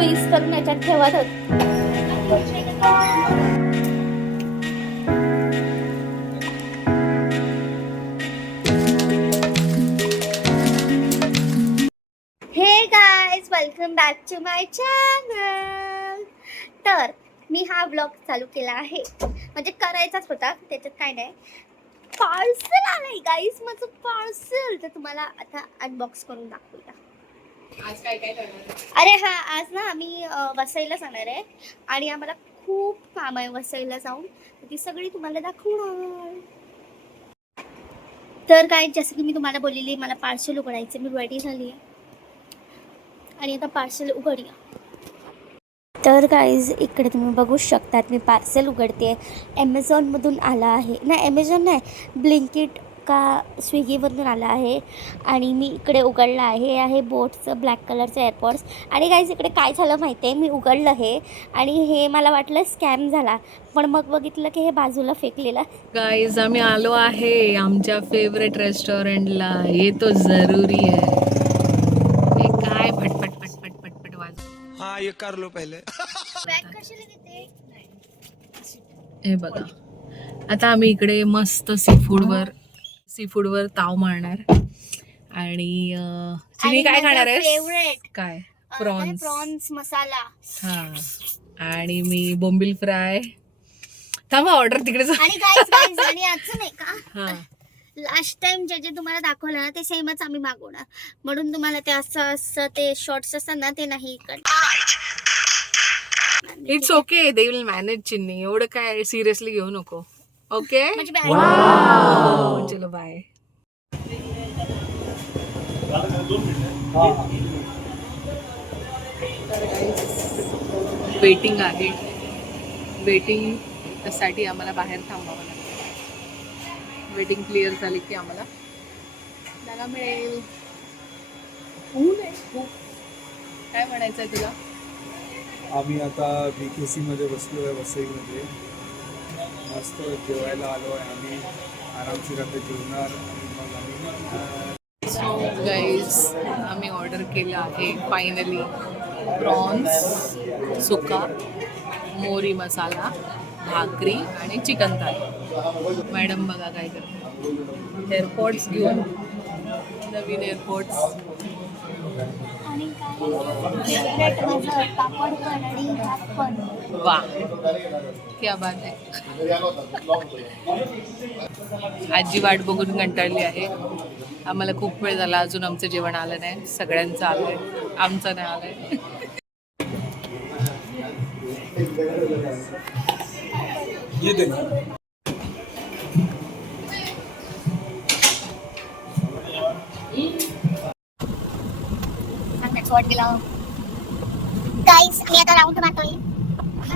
Twist करून याच्यात ठेवत होत. Hey guys, welcome back to my channel. तर मी हा ब्लॉग चालू केला आहे, म्हणजे करायचाच होता, त्याच्यात काय नाही. पार्सल आलंय गाइस, माझं पार्सल. तर तुम्हाला आता अनबॉक्स करून दाखवूया. आज काय काय करणार? अरे हा, आज ना आम्ही वसईला जाणार आहे आणि आम्हाला खूप काम आहे वसईला जाऊन. ती सगळी तुम्हाला दाखवणार. तर काय, जसं की मी तुम्हाला बोललेली, मला पार्सल उघडायचं. मी रेडी झाली आहे आणि आता पार्सल उघडूया. तर गाईज, इकडे तुम्ही बघू शकतात, मी पार्सल उघडते. ॲमेझॉनमधून आला आहे ना, ॲमेझॉन नाही, ब्लिंकिट का स्विगीमधून आला आहे. आणि मी इकडे उघडलं आहे. हे आहे बोटचं ब्लॅक कलरचं एअरपॉड्स. आणि गाईज, इकडे काय झालं माहिती आहे, मी उघडलं हे आणि हे मला वाटलं स्कॅम झाला, पण मग बघितलं की हे बाजूला फेकलेलं. गाईज, आम्ही आलो आहे आमच्या फेवरेट रेस्टॉरंटला. ये तो जरुरी है. हे काय फटफट फटफट फटफट वाज. हाँ, ये कर लो पहले. बॅग कशाला देते? हे बघा, आता आम्ही इकडे मस्त सी फूडवर ताव मारणार. आणि चिनी काय खाणार आहे? फेवरेट काय? प्रॉन्स. प्रॉन्स मसाला. हा, आणि मी बोंबील फ्राय. थांबा, ऑर्डर तिकडेच. आणि गाईज आणि आजचं नाही का, हा, लास्ट टाइम जे जे तुम्हाला दाखवलं ना, ते सेमच आम्ही मागवणार. म्हणून तुम्हाला ते असं ते शॉर्ट्स असतात ना, ते नाही it's okay, they will manage. चिन्नी, एवढं काय सिरियसली घेऊ नको. ओके, म्हणजे चलो बाय. वेटिंग आहे. वेटिंग साठी आम्हाला बाहेर थांबावं लागतं. वेटिंग क्लिअर झाली की आम्हाला जागा मिळेल. ऊन आहे खूप. काय म्हणायचं आहे तुला? आम्ही आता BKC मध्ये बसलो आहे, वसईमध्ये. मस्त जेवायला आलो आहे आम्ही. आरामशीर आता जेवणार आणि मग आम्ही. सो गाईज, आम्ही ऑर्डर केलं आहे फायनली प्रॉन्स सुका, मोरी मसाला, भाकरी आणि चिकन थाली. मॅडम बघा काय करतात, एअरपोर्ट्स घेऊन, नवीन एअरपोर्ट्स. आणि फेवरेट माझं पापड पण आणि भात पण. वा, क्या बात आहे. आजी वाट बघून कंटाळली आहे. आम्हाला खूप वेळ झाला, अजून आमचं जेवण आलं नाही. सगळ्यांचं आलंय, आमचं नाही आलंय. ये दे ना. गाईस, मी आता राऊंड मारतोय.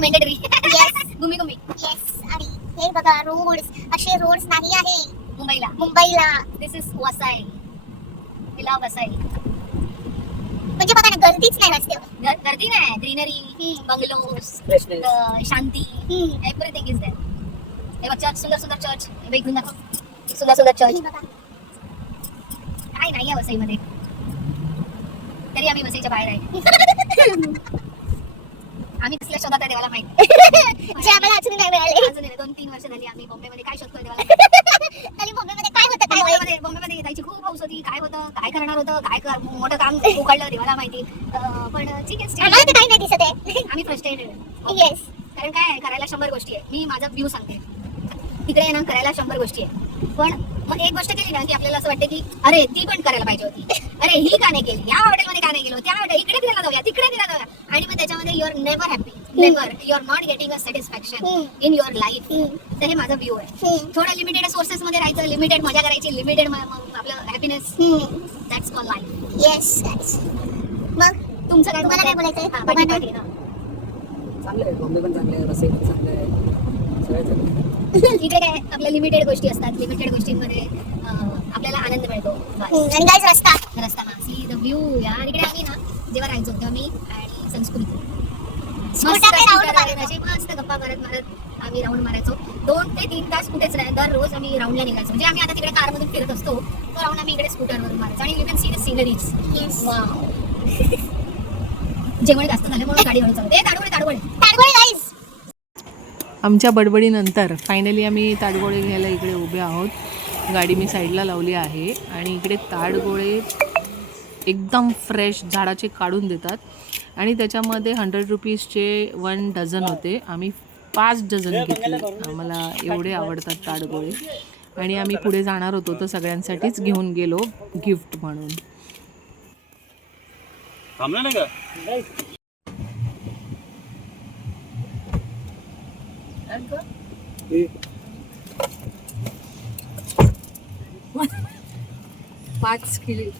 मेंढरी. येस, घुमी घुमी. येस. आणि हे बघा, रोड्स असे रोड्स नाही आहे मुंबईला. दिस इज वसई. तिला वसई म्हणजे बघा ना, गर्दीच नाही रस्त्यावर. गर्दी नाही, ग्रीनरी, बंगलोज, शांती, एव्हरीथिंग इज देयर. हे बघ, चर्च, सुंदर सुंदर चर्च. हे इकडून दाखव, सुंदर सुंदर चर्च. काय नाही आहे वसईमध्ये, तरी आम्ही वसईच्या बाहेर आहे. आम्ही कसल्या शोधात आहे देवाला माहिती. जे आम्हाला अजून नाही मिळाले. अजून 2-3 वर्ष झाली आम्ही बॉम्बेमध्ये काय शोधतोय देवाला. तरी बॉम्बेमध्ये काय होतं, बॉम्बेमध्ये जायची खूप हौस होती. काय होतं, काय करणार होतं, काय मोठं काम उघडलं देवाला माहिती. पण ठीक आहे, आम्हाला तर काही नाही दिसत आहे. आम्ही फ्रस्ट्रेटेड आहे. येस, कारण काय आहे, करायला 100 गोष्टी आहे. मी माझा व्ह्यू सांगते. तिकडे ना करायला 100 गोष्टी आहे, पण मग एक गोष्ट केली ना की आपल्याला असं वाटतं की अरे ती पण करायला पाहिजे होती. अरे ही का नाही केली, या हॉटेलमध्ये का नाही गेलो, त्या हॉटेल इकडे फिरायला जाऊया, तिकडे फिरायला जाऊया. आणि मग त्याच्यामध्ये you are never happy. Never, you are not getting a satisfaction in your life. तर हे माझा व्ह्यू आहे. थोडं लिमिटेड सोर्सेस मध्ये राहायचं, लिमिटेड मजा करायची, लिमिटेड आपलं happiness. That's call life. Yes. मग तुमचं काय, तुम्हाला काय बोलायचं आहे? चांगलं आहे, बॉम्बे पण चांगलं आहे, वसई पण चांगलं आहे, सगळं चांगलं. इकडे काय आपल्या लिमिटेड गोष्टी असतात. लिमिटेड गोष्टींमध्ये आपल्याला आनंद मिळतो. आणि काय रस्ता सी द व्ह्यू यार. इकडे आम्ही ना जेव्हा राहायचो तेव्हा मी आणि संस्कृती मस्त गप्पा मारत आम्ही राऊंड मारायचो. 2 ते 3 तास कुठेच नाही, दररोज आम्ही राऊंडला निघायचो. म्हणजे आम्ही आता तिकडे कारमधून फिरत असतो, तो राऊंड आम्ही इकडे स्कूटरवर मारायचो. आणि you can see the sceneries. जेवण जास्त झालं म्हणून गाडी हळू चालवते. ताडगोळे गाईस. आमच्या बडबडीनंतर फायनली आम्ही ताडगोळे घ्यायला इकडे उभे आहोत. गाडी मी साईडला लावली आहे आणि इकडे ताडगोळे एकदम फ्रेश झाडाचे काढून देतात आणि त्याच्यामध्ये 100 रुपीजचे 1 डझन होते. आम्ही 5 डझन घेतले. आम्हाला एवढे आवडतात ताडगोळे आणि आम्ही पुढे जाणार होतो तर सगळ्यांसाठीच घेऊन गेलो गिफ्ट म्हणून. थांबलं नाही का?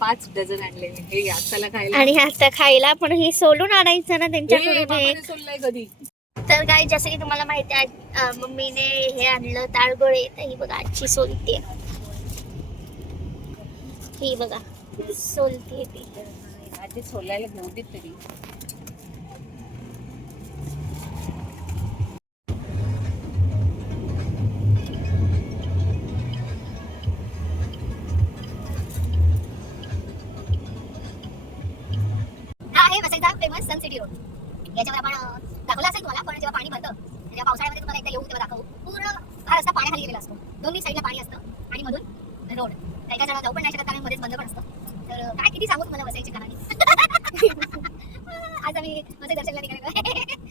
पाच डझन आणले हे आत्ताला खायला. आणि आता खायला पण हे सोलून आणायचं ना त्यांच्याकडून हे. सोडलंय कधी. तर काय जसं की तुम्हाला माहिती आहे मम्मीने हे आणलं ताडगोळे. तर ही बघा आजची सोलते. ही बघा सोलते ती. आधी सोलायला घेऊ दे तरी. हा आहे वसईचा फेमस सन सिटी रोड. याच्यावर आपण दाखवला असेल तुम्हाला, पण जेव्हा पाणी भरतं जेव्हा पावसाळ्यामध्ये तुम्हाला एकदा येऊ तेव्हा दाखवू. पूर्ण हा रस्ता पाण्याखाली गेलेला असतो. दोन्ही साईडला पाणी असतं आणि मधून रोड. काही काही जण जाऊ पण नाही शकत कारण मध्येच बंद पण असतं. तर काय किती सांगू तुम्हाला वसईची कहाणी. आज आम्ही वसई दर्शनला निघालेलो आहे.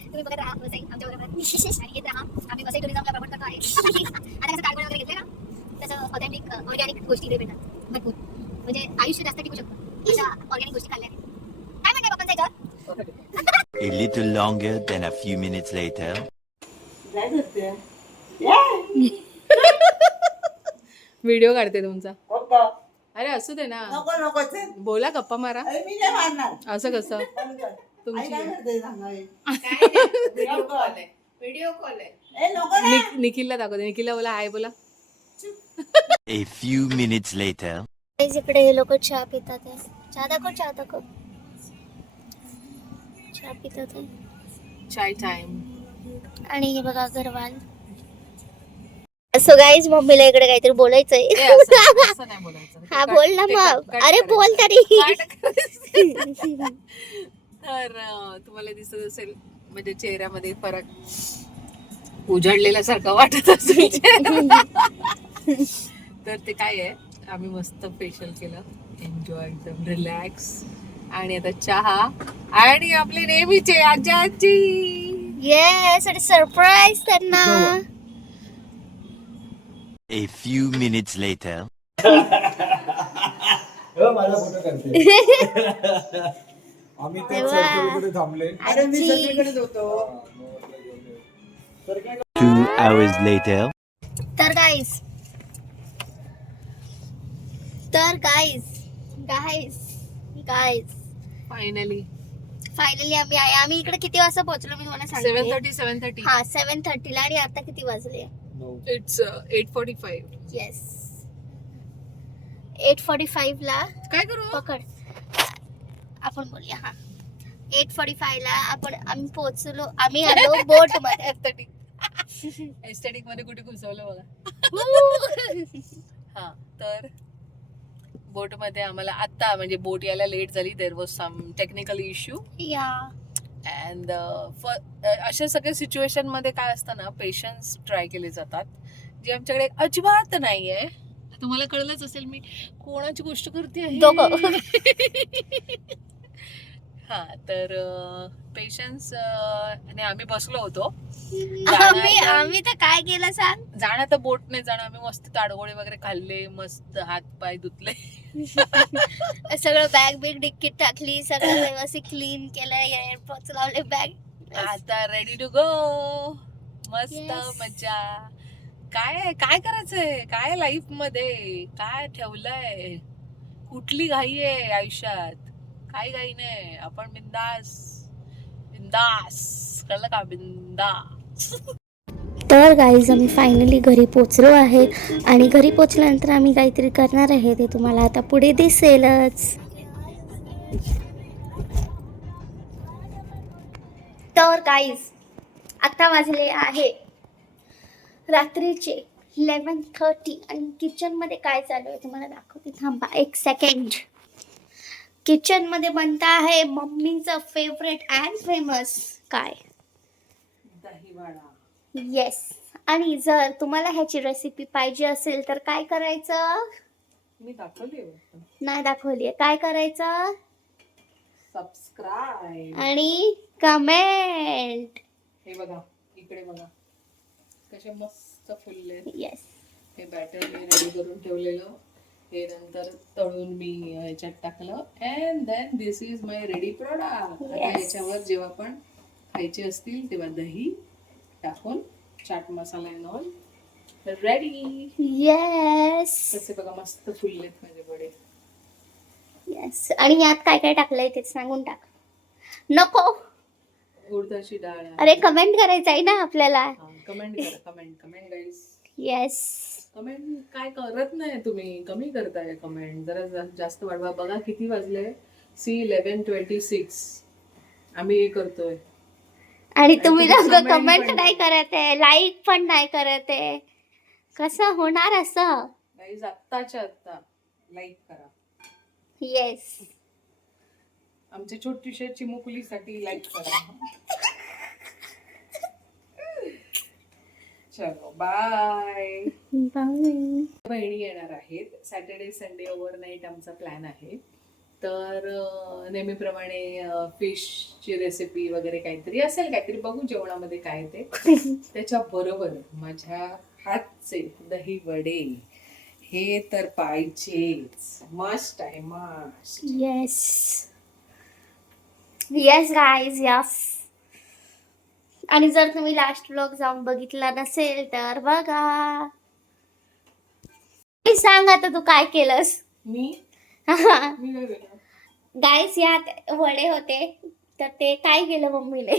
तुम्ही बघत राहा वसई आमच्या बरोबर आणि येत राहा. आम्ही वसई टुरिझमला प्रमोट करतो आहे. आता कसं ताडगोळे वगैरे घेतले ना तसं ऑथेंटिक ऑर्गॅनिक गोष्टी इथे भेटतात भरपूर. म्हणजे आयुष्य जास्त टिकू शकतं अशा ऑर्गॅनिक गोष्टी खाल्ल्याने. काय म्हणते पप्पांचा याच्यावर? A little longer than a few minutes later. Video काढते तुमचा. पप्पा अरे असू दे ना, नको नको ते बोला गप्पा मारा. अरे मी नाही मारणार. असं कसं आई तुमची काय करते सांगा हे? व्हिडिओ कॉल आहे. ए नको ना. निखिलला दाखवते. निखिलला बोला हाय बोला. A few minutes later. इकडे हे लोक चहा पितात आहे. चहा दाखव चहा पितात आहे. चाय टाइम. आणि हे बघा गरवाल. सो गाईज मम्मीला इकडे काहीतरी बोलायचंय. असं नाही बोलायचं. हा बोल ना मग. अरे बोल तरी. तर तुम्हाला दिसत असेल म्हणजे चेहऱ्यामध्ये फरक उजळलेला सारखं वाटत असेल. तर ते काय आहे, आम्ही मस्त फेशियल केलं, एन्जॉय एकदम रिलॅक्स. आणि आता चहा आणि आपले नेहमीचे आजी. येस आणि सरप्राईज त्यांना. A few minutes later. माझा फोटो करते. आम्ही त्या सर्कलकडे थांबले. अरे मी सगळीकडेच होतो. 2 hours later. तर गाईज फायनली आम्ही इकडे किती वाजता पोहोचलो मी तुम्हाला सांगते. 7:30. हा 7:30 ला. आणि आता किती वाजले? इट्स 8:45. येस 8:45 ला. काय करू पकड आपण बोलूया. हा 8:45 ला आम्ही पोहोचलो. आम्ही आलो बोट मध्ये. एस्थेटिक मध्ये कुठे घुसवलं बघा. हा तर बोट मध्ये आम्हाला आता म्हणजे बोट यायला लेट झाली. There was some technical issue या. अँड अशा सगळ्या सिच्युएशन मध्ये काय असतं ना, पेशन्स ट्राय केले जातात जे आमच्याकडे अजिबात नाहीये. तुम्हाला कळलंच असेल मी कोणाची गोष्ट करते आहे. हा तर पेशन्स आणि आम्ही बसलो होतो. आम्ही तर काय केलं सांग. जाणं तर बोट नाही जाणं. आम्ही मस्त ताडगोळे वगैरे खाल्ले, मस्त हात पाय धुतले. सगळं बॅग बिग डिक्कीत टाकली, सगळं व्यवस्थित क्लीन केलं, एअरपोर्ट लावले बॅग. आता रेडी टू गो. मस्त Yes. मजा. काय करायचंय, काय लाईफ मध्ये काय ठेवलंय, कुठली घाई आहे आयुष्यात? काही घाई नाही. आपण बिंदास कळलं का? बिंदास. तर गाईज आम्ही फायनली घरी पोचलो आहे. आणि घरी पोचल्यानंतर आम्ही काहीतरी करणार आहे ते तुम्हाला आता पुढे दिसेलच. तर गाईज आता वाजले आहे रात्रीचे 11:30 आणि किचनमध्ये काय चालू आहे तुम्हाला दाखवते. थांबा एक सेकंड. किचन मध्ये बनता आहे मम्मीचं फेवरेट अँड फेमस काय दहीवडा. येस. आणि जर तुम्हाला ह्याची रेसिपी पाहिजे असेल तर काय करायचं? मी दाखवली वाटतं. नाही दाखवलीये. काय करायचं? सबस्क्राईब. आणि कमेंट. हे बघा, इकडे बघा कसे मस्त फुलले. येस. हे बॅटर मी रेडी करून ठेवलेलं, हे नंतर तळून मी ह्याच्यात टाकलं. And then this is my ready product. आता याच्यावर जेव्हा पण खायचे असतील तेव्हा दही टाकून chaat masala and all ready. Yes. कसे बघा मस्त फुललेत माझे वडे. येस. आणि यात काय काय टाकलंय ते सांगून टाक. नको. उडदाची डाळ आहे. अरे कमेंट करायचं आहे ना आपल्याला. कमेंट करा. कमेंट गाईस. येस. कमेंट काय करत नाही तुम्ही, कमी करताय कमेंट. जरा जास्त वाढवा. बघा किती वाजले, सी 11:26. आम्ही हे करतोय आणि तुम्ही लोक comment कमेंट पण नाही करत आहे, लाईक पण नाही करत आहे. कसं होणार असं? गाईज. आत्ताच्या आत्ता लाईक करा. येस. आमच्या छोटीशा चिमुकलीसाठी लाईक करा. चलो बाय. बहिणी येणार आहेत. सॅटर्डे संडे ओव्हरनाईट आमचा प्लॅन आहे. तर नेहमीप्रमाणे फिशची रेसिपी वगैरे काहीतरी असेल, काहीतरी बघू जेवणामध्ये काय ते. त्याच्याबरोबर माझ्या हातचे दही वडे हे तर पाहिजेच. मस्ट आहे, must. Yes. Yes guys. Yes. आणि जर तुम्ही लास्ट व्लॉग जाऊन बघितला नसेल तर बघा. सांग आता तू काय केलंस? मी काय केलं? गाईस यात वडे होते तर ते काय केलं मम्मीने?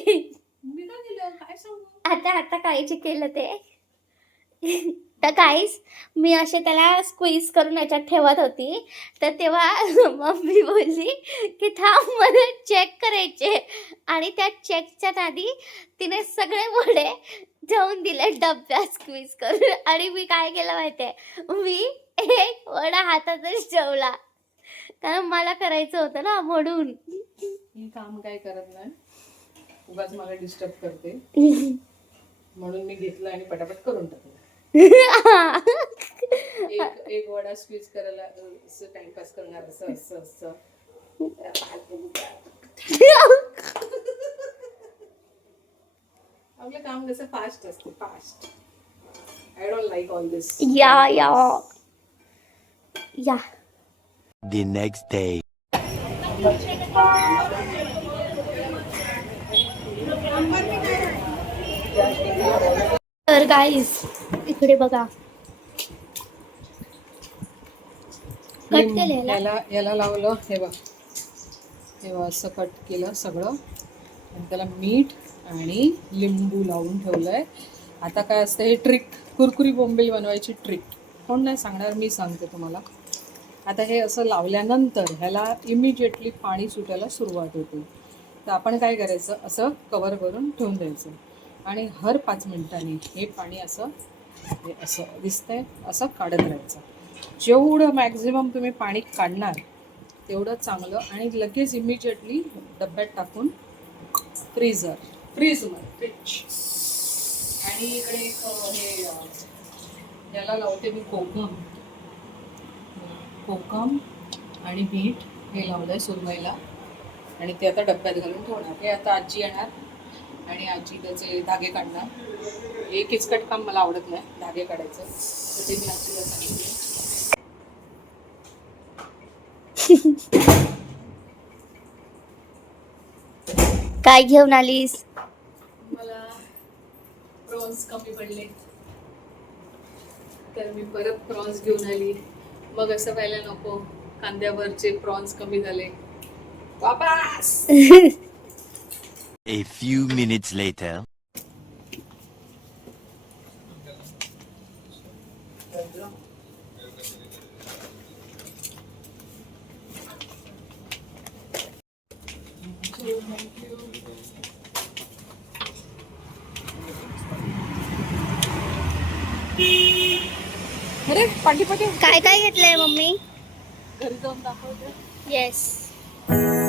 मी काय केलं काय सांगू? आता काहीचे केलं ते. तर गाईस मी असे त्याला स्क्वीज करून याच्यात ठेवत होती, तर तेव्हा मम्मी बोलली की थांब मला चेक करायचे. आणि त्या चेकच्या आधी तिने सगळे वडे ठेवून दिले डब्यात स्क्वीज करून. आणि मी काय केलं माहितीये, मी एक वडा हातातच ठेवला कारण मला करायचं होतं ना म्हणून. मी काम काय करत नाही, उगाच मला डिस्टर्ब करते म्हणून मी घेतलं आणि पटापट करून टाकलं. एक वडा स्क्वीज करायला टाइमपास करणार असं असं असं. आपलं काम कसं फास्ट असते, fast. I don't like all this. या The next day. तर गाईस इकडे बघा कट केलेला. याला लावलं. हे बघ असं कट केलं सगळं आणि त्याला मीठ आणि लिंबू लावून ठेवलंय. आता काय असतं हे ट्रिक, कुरकुरी बोंबील बनवायची ट्रिक. कोण नाही सांगणार, मी सांगते तुम्हाला. आता हे असं लावल्यानंतर ह्याला इमिजिएटली पाणी सुटायला सुरुवात होते. तर आपण काय करायचं, असं कवर करून ठेवून द्यायचं आणि हर 5 मिनिटांनी हे पाणी असं हे असं दिसतंय असं काढत राहायचं. जेवढं मॅक्झिमम तुम्ही पाणी काढणार तेवढं चांगलं. आणि लगेच इमिजिएटली डब्यात टाकून फ्रीजमध्ये. आणि इकडे एक हे याला लावते मी कोकम आणि मीठ हे लावलंय सुरमईला. आणि ते आता डब्यात घालून ठेवणार. हे आता आजी येणार आणि आजी त्याचे धागे काढणार. हे किचकट काम मला आवडत नाही, धागे काढायचं. तर ते मी आजीला सांगितलं. काय घेऊन आलीस? मला प्रॉन्स कमी पडले तर मी परत प्रॉन्स घेऊन आली. मग असं व्हायला नको कांद्यावरचे प्रॉन्स कमी झाले. वापस. A few minutes later. अरे पाठी काय काय घेतलंय मम्मी? घरी जाऊन दाखवते. येस. आहे